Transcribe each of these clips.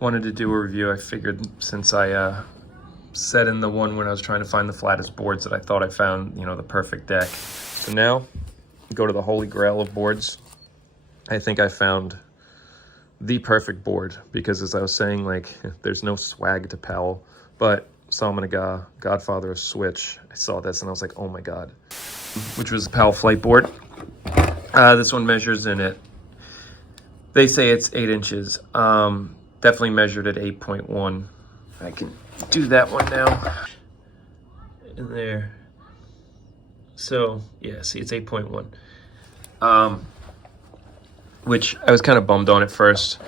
Wanted to do a review. I figured since I set in the one when I was trying to find the flattest boards that I thought I found, you know, the perfect deck. So now, go to the holy grail of boards. I think I found the perfect board because, as I was saying, like, there's no swag to Powell, but SALMAN AGAH, Godfather of Switch, I saw this and I was like, oh my God, which was a Powell flight board. This one measures in it. They say it's 8 inches. Definitely measured at 8.1. I can do that one now. In there. So, yeah, see, it's 8.1. Which I was kind of bummed on at first.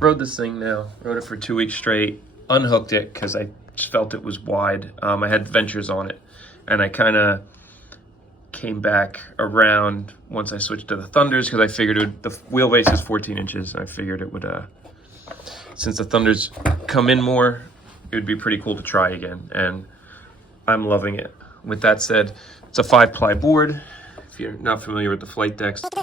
Rode this thing now. Rode it for 2 weeks straight. Unhooked it because I just felt it was wide. I had ventures on it. And I kind of came back around once I switched to the Thunders because I figured the wheelbase is 14 inches. I figured it would, since the Thunders come in more, it would be pretty cool to try again. And I'm loving it. With that said, it's a 5-ply board. If you're not familiar with the flight decks, apply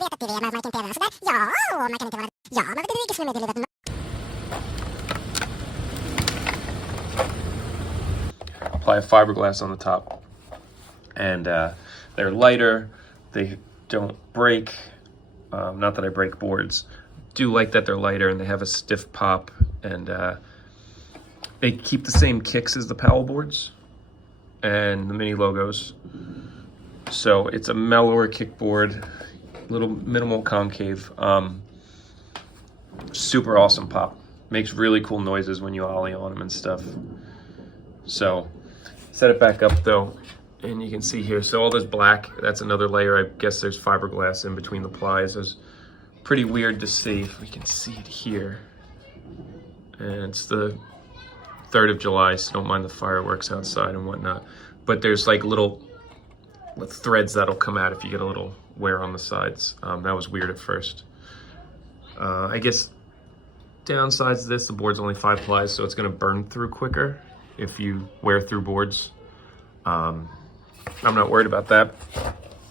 a fiberglass on the top, and they're lighter. They don't break. Not that I break boards. Do like that they're lighter and they have a stiff pop, and they keep the same kicks as the Powell boards and the mini logos. So it's a mellower kickboard, little minimal concave, super awesome pop. Makes really cool noises when you ollie on them and stuff. So set it back up though, and you can see here, so all this black, that's another layer. I guess there's fiberglass in between the plies. It's pretty weird to see. If we can see it here. And it's the 3rd of July, so don't mind the fireworks outside and whatnot. But there's like little threads that'll come out if you get a little wear on the sides. That was weird at first. I guess downsides of this, the board's only 5 plies, so it's gonna burn through quicker if you wear through boards. I'm not worried about that.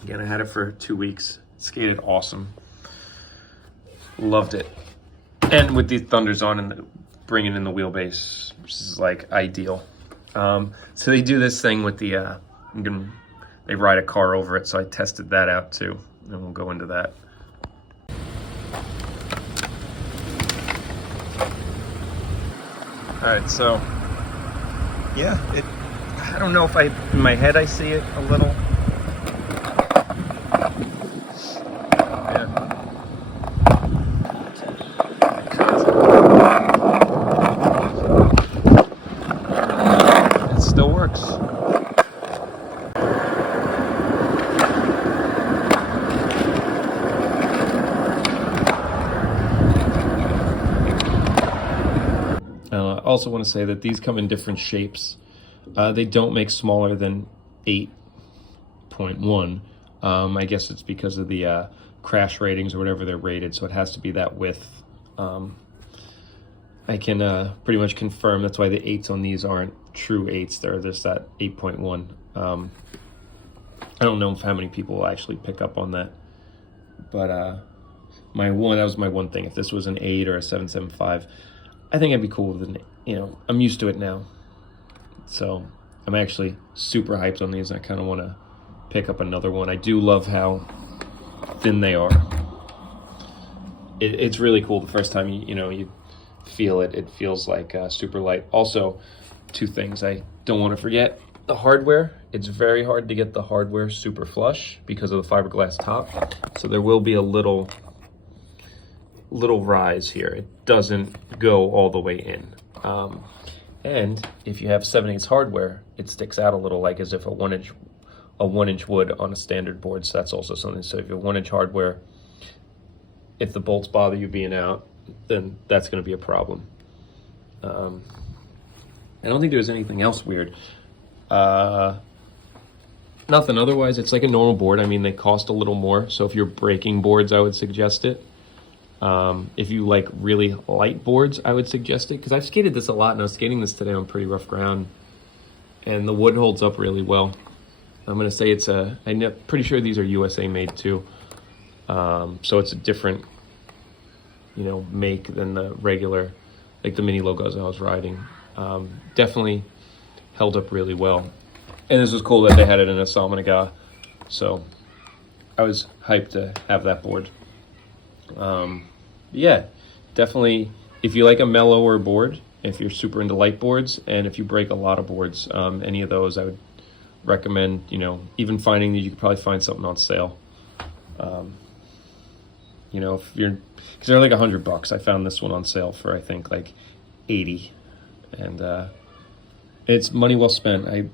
Again, I had it for 2 weeks. Skated awesome. Loved it. And with these Thunders on and bringing in the wheelbase, which is like ideal. So they do this thing with the, they ride a car over it, so I tested that out too, and we'll go into that. All right, so yeah, I don't know if in my head I see it a little. Yeah. It still works. I also want to say that these come in different shapes. They don't make smaller than 8.1. I guess it's because of the crash ratings or whatever they're rated, so it has to be that width. I can pretty much confirm that's why the 8s on these aren't true 8s. They're just that 8.1. I don't know how many people will actually pick up on that, but that was my one thing. If this was an 8 or a 7.75, I think I'd be cool with it. You know, I'm used to it now. So I'm actually super hyped on these. I kind of want to pick up another one. I do love how thin they are. It's really cool. The first time you feel it, it feels like super light. Also, 2 things I don't want to forget. The hardware. It's very hard to get the hardware super flush because of the fiberglass top. So there will be a little rise here. It doesn't go all the way in. And if you have 7/8 hardware, it sticks out a little, like as if a 1-inch would on a standard board. So that's also something. So if you have 1-inch hardware, if the bolts bother you being out, then that's going to be a problem. I don't think there's anything else weird. Nothing otherwise. It's like a normal board. I mean, they cost a little more. So if you're breaking boards, I would suggest it. If you like really light boards, I would suggest it, because I've skated this a lot, and I was skating this today on pretty rough ground, and the wood holds up really well. I'm going to say I'm pretty sure these are USA made too. So it's a different, you know, make than the regular, like the mini logos I was riding. Definitely held up really well. And this was cool that they had it in a SALMAN AGAH. So I was hyped to have that board. Yeah, definitely, if you like a mellower board, if you're super into light boards, and if you break a lot of boards, any of those I would recommend, you know, even finding that you could probably find something on sale. You know, if you're, because they're like $100. I found this one on sale for, I think, like 80, and it's money well spent.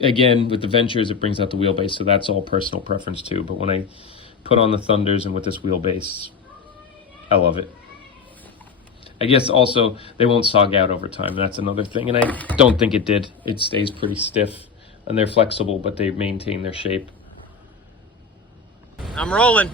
Again, with the Ventures, it brings out the wheelbase, so that's all personal preference too. But when I put on the Thunders and with this wheelbase, I love it. I guess also they won't sog out over time. That's another thing, and I don't think it did. It stays pretty stiff, and they're flexible, but they maintain their shape. I'm rolling.